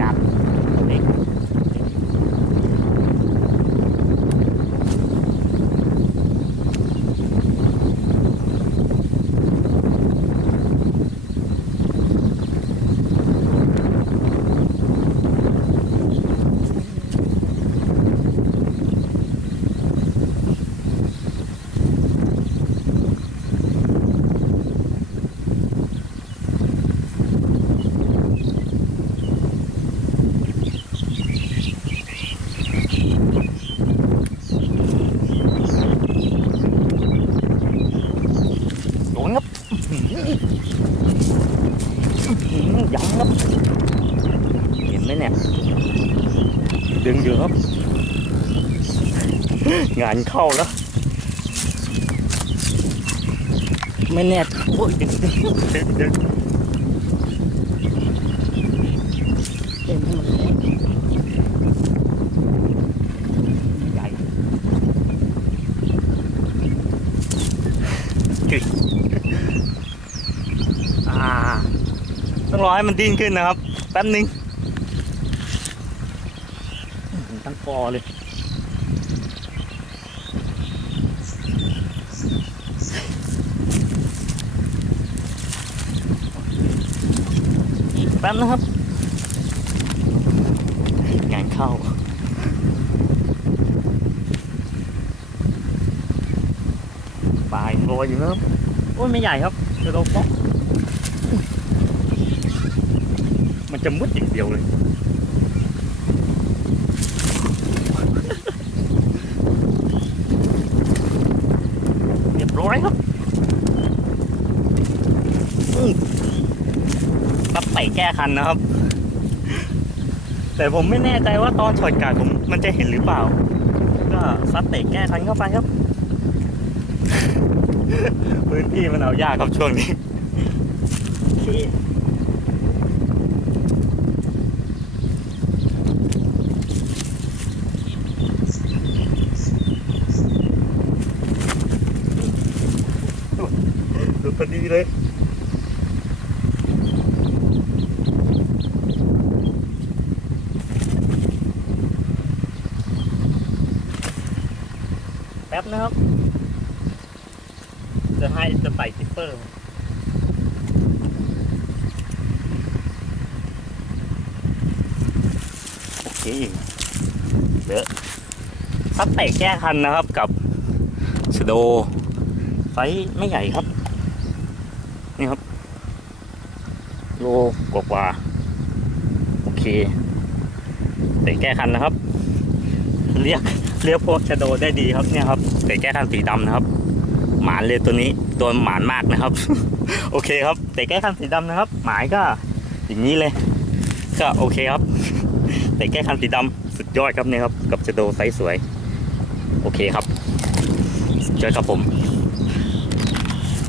กับงานเล็ก โดนครับหืออื้อหือยังครับ เห็นไหมเนี่ย ดึงอยู่ครับ งานเข้าแล้ว ไม่แน่โอ้ยดึงดึงดึงดึงเล่นให้มันแรงใหญ่จึ๊กอ่า ต้อง รอให้มันดิ้นขึ้นนะครับ แป๊บนึงอื้อหือตั้งคอเลยอีกแป๊บนะครับ งานเข้าปลายโรยอยู่นะครับ โอ้ยไม่ใหญ่ครับจะโดนป๊อก มันจะมุดอย่างเดียวเลย เรียบร้อยครับซับไต่แก้คันนะครับ แต่ผมไม่แน่ใจว่าตอนช็อตการดผมมันจะเห็นหรือเปล่า ก็ซัดเตะแก้คันเข้าไปครับ พื้นที่มันเอายากครับช่วงนี้ อดูพอดีเลยแป๊บนะครับ จะให้จะใส่ทิปเปอร์โอเคเดอะซัดเตะแก้คันนะครับกับชโดไซส์ไม่ใหญ่ครับ นี่ครับ โลกว่าๆโอเคเตะแก้คันนะครับ เรียกเรียกพวกชโดได้ดีครับเนี่ยครับเตะแก้คันสีดำนะครับ หมานเลยตัวนี้ตัวหมานมากนะครับ โอเคครับเตะแก้คันสีดำนะครับ หมายก็อย่างนี้เลย ก็โอเคครับเตะแก้คันสีดำสุดยอดครับเนี่ยครับ กับชโดไซส์สวย โอเคครับเจอครับผม